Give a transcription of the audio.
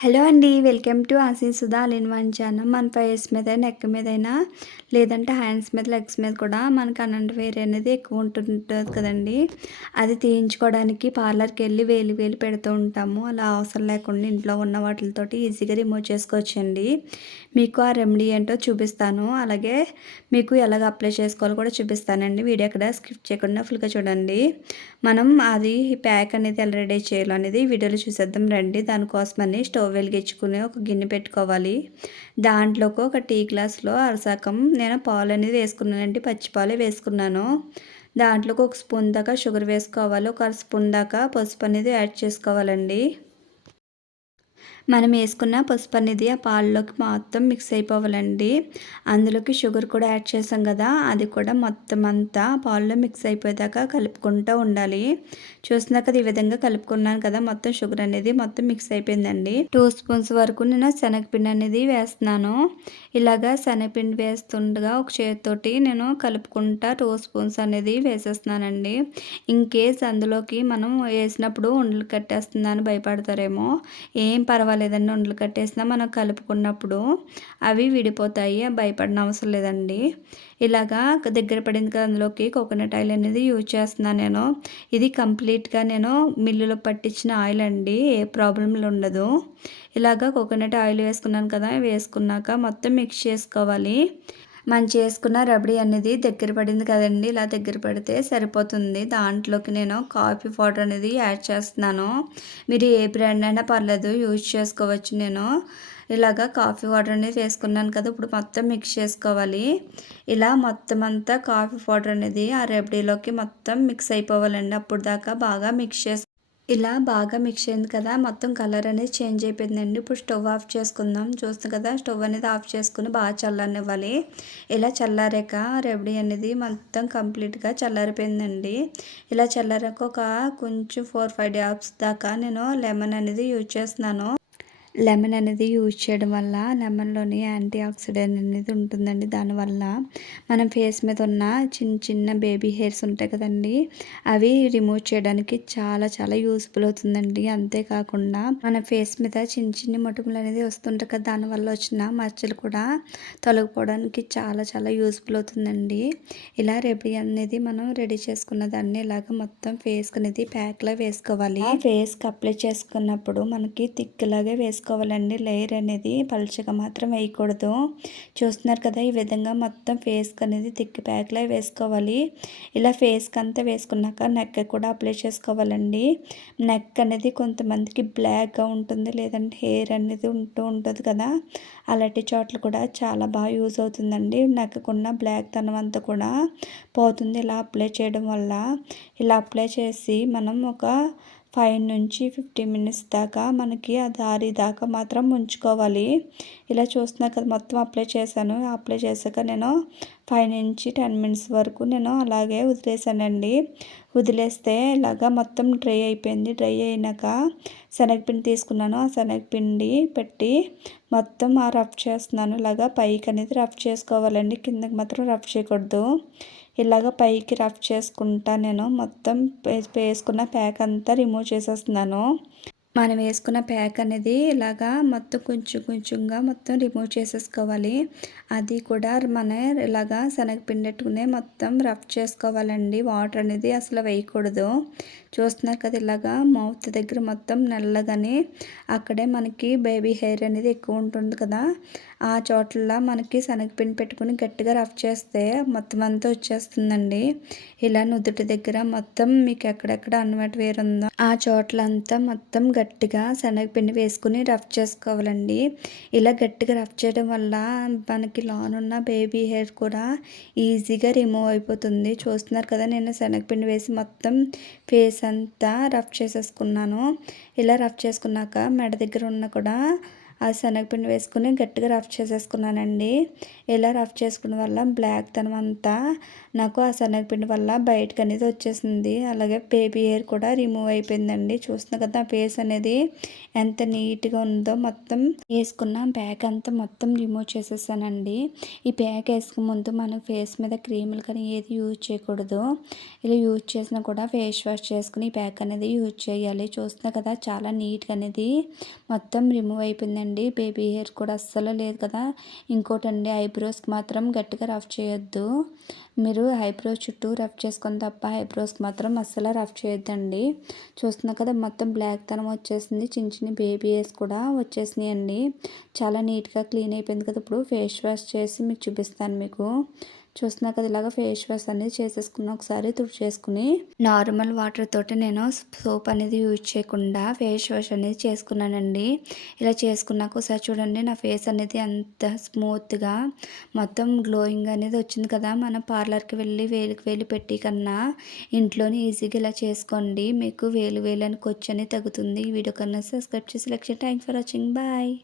Hello అండి welcome to ఆసీ Sudha all in one channel. మన face మీద నెక్ మీదైనా లేదంటే హ్యాండ్స్ మీద లెగ్స్ మీద కూడా మనకి అనంత వేర్ అనేది ఎక్కువ ఉంటుంటుంది కదండి. అది తీయించుకోవడానికి పార్లర్కి వెళ్ళి వేలు వేలు పెడుతూ ఉంటాము. అలా అవసరం లేకుండా ఇంట్లో ఉన్న వాటితోటి ఈజీగా రిమూవ్ చేసుకోవచ్చండి. మీకు ఆ రెమెడీ ఏంటో చూపిస్తాను. అలాగే మీకు ఎలాగ అప్లై చేసుకోవాలో కూడా చూపిస్తానండి. వీడియో అక్కడ స్కిప్ చేయకుండా ఫుల్గా చూడండి. మనం అది ప్యాక్ అనేది ఎలా రెడీ చేయాలనేది వీడియోలో చూసేద్దాం. రండి దానికోసమని స్టవ్ వెలిగించుకుని ఒక గిన్నె పెట్టుకోవాలి. దాంట్లోకి ఒక టీ గ్లాస్లో అరసకం నేను పాలు అనేది వేసుకున్నానండి పచ్చి పాలు వేసుకున్నాను. దాంట్లోకి ఒక స్పూన్ దాకా షుగర్ వేసుకోవాలి. ఒక అర స్పూన్ దాకా పసుపు అనేది యాడ్ చేసుకోవాలండి. మనం వేసుకున్న పసుపు అనేది ఆ పాలలోకి మొత్తం మిక్స్ అయిపోవాలండి. అందులోకి షుగర్ కూడా యాడ్ చేసాం కదా అది కూడా మొత్తం అంతా పాల్లో మిక్స్ అయిపోయేదాకా కలుపుకుంటూ ఉండాలి. చూసినాక ఈ విధంగా కలుపుకున్నాను కదా మొత్తం షుగర్ అనేది మొత్తం మిక్స్ అయిపోయిందండి. టూ స్పూన్స్ వరకు నేను శనగపిండి అనేది వేస్తున్నాను. ఇలాగా శనగపిండి వేస్తుండగా ఒక చేతితోటి నేను కలుపుకుంటా టూ స్పూన్స్ అనేది వేసేస్తున్నానండి. ఇన్ కేస్ అందులోకి మనం వేసినప్పుడు ఉండలు కట్టేస్తుందని భయపడతారేమో ఏం పర్వాలేదు. ఏదన్నా ఉండలు కట్టేసినా మనం కలుపుకున్నప్పుడు అవి విడిపోతాయి భయపడిన అవసరం లేదండి. ఇలాగా దగ్గర పడింది కదా అందులోకి కోకోనట్ ఆయిల్ అనేది యూజ్ చేస్తున్నాను నేను. ఇది కంప్లీట్గా నేను మిల్లులో పట్టించిన ఆయిల్ అండి ఏ ప్రాబ్లంలు ఉండదు. ఇలాగా కోకోనట్ ఆయిల్ వేసుకున్నాను కదా వేసుకున్నాక మొత్తం మిక్స్ చేసుకోవాలి. మనం చేసుకున్న రబడీ అనేది దగ్గర పడింది కదండి. ఇలా దగ్గర పడితే సరిపోతుంది. దాంట్లోకి నేను కాఫీ పౌడర్ అనేది యాడ్ చేస్తున్నాను. మీరు ఏ బ్రాండ్ అయినా పర్లేదు యూజ్ చేసుకోవచ్చు. నేను ఇలాగా కాఫీ వాటర్ అనేది వేసుకున్నాను కదా ఇప్పుడు మొత్తం మిక్స్ చేసుకోవాలి. ఇలా మొత్తం అంతా కాఫీ పౌడర్ అనేది ఆ రెబడీలోకి మొత్తం మిక్స్ అయిపోవాలండి. అప్పుడు దాకా బాగా మిక్స్ చేసు ఇలా బాగా మిక్స్ అయింది కదా మొత్తం కలర్ అనేది చేంజ్ అయిపోయిందండి. ఇప్పుడు స్టవ్ ఆఫ్ చేసుకుందాం. చూస్తుంది కదా స్టవ్ అనేది ఆఫ్ చేసుకుని బాగా చల్లనివ్వాలి ఇలా చల్లారాక రెబడీ అనేది మొత్తం కంప్లీట్గా చల్లారిపోయిందండి. ఇలా చల్లారాక ఒక కొంచెం ఫోర్ ఫైవ్ డ్రాప్స్ దాకా నేను లెమన్ అనేది యూజ్ చేస్తున్నాను. లెమన్ అనేది యూజ్ చేయడం వల్ల లెమన్లోని యాంటీ ఆక్సిడెంట్ అనేది ఉంటుందండి. దానివల్ల మనం ఫేస్ మీద ఉన్న చిన్న చిన్న బేబీ హెయిర్స్ ఉంటాయి కదండి అవి రిమూవ్ చేయడానికి చాలా చాలా యూస్ఫుల్ అవుతుందండి. అంతేకాకుండా మన ఫేస్ మీద చిన్న చిన్న మొటిమలు అనేది వస్తుంటాయి కదా దానివల్ల వచ్చిన మచ్చలు కూడా తొలగిపోవడానికి చాలా చాలా యూస్ఫుల్ అవుతుందండి. ఇలా రెడీ అనేది మనం రెడీ చేసుకున్న దాన్ని ఇలాగ మొత్తం ఫేస్ అనేది ప్యాక్లా వేసుకోవాలి. ఫేస్కి అప్లై చేసుకున్నప్పుడు మనకి థిక్లాగే వేసుకోవాలి వేసుకోవాలండి లేయర్ అనేది పలుచగా మాత్రం వేయకూడదు. చూస్తున్నారు కదా ఈ విధంగా మొత్తం ఫేస్కి అనేది తిక్కి ప్యాక్లా వేసుకోవాలి. ఇలా ఫేస్కి అంతా వేసుకున్నాక నెక్ కూడా అప్లై చేసుకోవాలండి. నెక్ అనేది కొంతమందికి బ్లాక్గా ఉంటుంది లేదంటే హెయిర్ అనేది ఉంటూ ఉంటుంది కదా. అలాంటి చోట్ల కూడా చాలా బాగా యూజ్ అవుతుందండి. నెక్కకున్న బ్లాక్ తనం అంతా కూడా పోతుంది. ఇలా అప్లై చేయడం వల్ల ఇలా అప్లై చేసి మనం ఒక ఫైవ్ నుంచి ఫిఫ్టీ మినిట్స్ దాకా మనకి ఆ దారి దాకా మాత్రం ఉంచుకోవాలి. ఇలా చూస్తున్నా కదా మొత్తం అప్లై చేశాను. అప్లై చేశాక నేను ఫైవ్ నుంచి టెన్ మినిట్స్ వరకు నేను అలాగే వదిలేసానండి వదిలేస్తే ఇలాగా మొత్తం డ్రై అయిపోయింది. డ్రై అయినాక శనగపిండి తీసుకున్నాను. ఆ శనగపిండి పెట్టి మొత్తం ఆ రఫ్ చేస్తున్నాను. ఇలాగా పైకి అనేది రఫ్ చేసుకోవాలండి. కిందకి మాత్రం రఫ్ చేయకూడదు. ఇలాగ పైకి రఫ్ చేసుకుంటా నేను మొత్తం వేసుకున్న ప్యాక్ అంతా రిమూవ్ చేసేస్తున్నాను. మనం వేసుకున్న ప్యాక్ అనేది ఇలాగా మొత్తం కొంచెం కొంచెంగా మొత్తం రిమూవ్ చేసేసుకోవాలి. అది కూడా మన ఇలాగా శనగపిండెట్టుకునే మొత్తం రఫ్ చేసుకోవాలండి. వాటర్ అనేది అసలు వేయకూడదు. చూస్తున్నారు కదా ఇలాగా మౌత్ దగ్గర మొత్తం నల్లగానే అక్కడే మనకి బేబీ హెయిర్ అనేది ఎక్కువ ఉంటుంది కదా. ఆ చోట్ల మనకి శనగపిండి పెట్టుకుని గట్టిగా రఫ్ చేస్తే మొత్తం అంతా వచ్చేస్తుందండి. ఇలా నుదుటి దగ్గర మొత్తం మీకు ఎక్కడెక్కడ అన్నమాట వేరుందో ఆ చోట్ల అంతా మొత్తం గట్టిగా శనగపిండి వేసుకుని రఫ్ చేసుకోవాలండి. ఇలా గట్టిగా రఫ్ చేయడం వల్ల మనకి లాన్ ఉన్న బేబీ హెయిర్ కూడా ఈజీగా రిమూవ్ అయిపోతుంది. చూస్తున్నారు కదా నేను శనగపిండి వేసి మొత్తం ఫేస్ అంతా రఫ్ చేసేసుకున్నాను. ఇలా రఫ్ చేసుకున్నాక మెడ దగ్గర ఉన్న కూడా ఆ శనగపిండి వేసుకుని గట్టిగా రఫ్ చేసేసుకున్నానండి. ఇలా రఫ్ చేసుకున్న వల్ల బ్లాక్ తనం అంతా నాకు ఆ శనగపిండి వల్ల బయటకు అనేది వచ్చేసింది. అలాగే బేబీ హెయిర్ కూడా రిమూవ్ అయిపోయిందండి. చూస్తున్నా కదా ఫేస్ అనేది ఎంత నీట్గా ఉందో మొత్తం వేసుకున్న ప్యాక్ అంతా మొత్తం రిమూవ్ చేసేసానండి. ఈ ప్యాక్ వేసుకున్న ముందు మనం ఫేస్ మీద క్రీములు కానీ ఏది యూజ్ చేయకూడదు. ఇలా యూజ్ చేసినా కూడా ఫేస్ వాష్ చేసుకుని ఈ ప్యాక్ అనేది యూజ్ చేయాలి. చూస్తున్నా కదా చాలా నీట్గా అనేది మొత్తం రిమూవ్ అయిపోయిందండి. బేబీ హెయిర్ కూడా అస్సలు లేదు కదా. ఇంకోటండి ఐబ్రోస్కి మాత్రం గట్టిగా రఫ్ చేయొద్దు. మీరు ఐబ్రో చుట్టూ రఫ్ చేసుకుని తప్ప ఐబ్రోస్కి మాత్రం అస్సలు రఫ్ చేయొద్దండి. చూస్తున్నా కదా మొత్తం బ్లాక్ తనం వచ్చేసింది. చిన్న చిన్న బేబీ హెయిర్స్ కూడా వచ్చేసినాయి అండి చాలా నీట్గా క్లీన్ అయిపోయింది కదా. ఇప్పుడు ఫేస్ వాష్ చేసి మీకు చూపిస్తాను మీకు. చూస్తున్నా కదా ఇలాగ ఫేస్ వాష్ అనేది చేసేసుకున్న ఒకసారి తుడిచేసుకుని నార్మల్ వాటర్ తోటి నేను సోప్ అనేది యూజ్ చేయకుండా ఫేస్ వాష్ అనేది చేసుకున్నానండి. ఇలా చేసుకున్నాక ఒకసారి చూడండి నా ఫేస్ అనేది అంత స్మూత్గా మొత్తం గ్లోయింగ్ అనేది వచ్చింది కదా. మన పార్లర్కి వెళ్ళి వేలికి వేలు పెట్టి కన్నా ఇంట్లోనే ఈజీగా ఇలా చేసుకోండి. మీకు వేలు వేలు అని కూర్చొని తగ్గుతుంది. ఈ వీడియో కన్నా సబ్స్క్రైబ్ చేసి లక్ష్యం థ్యాంక్స్ ఫర్ వాచింగ్. బాయ్.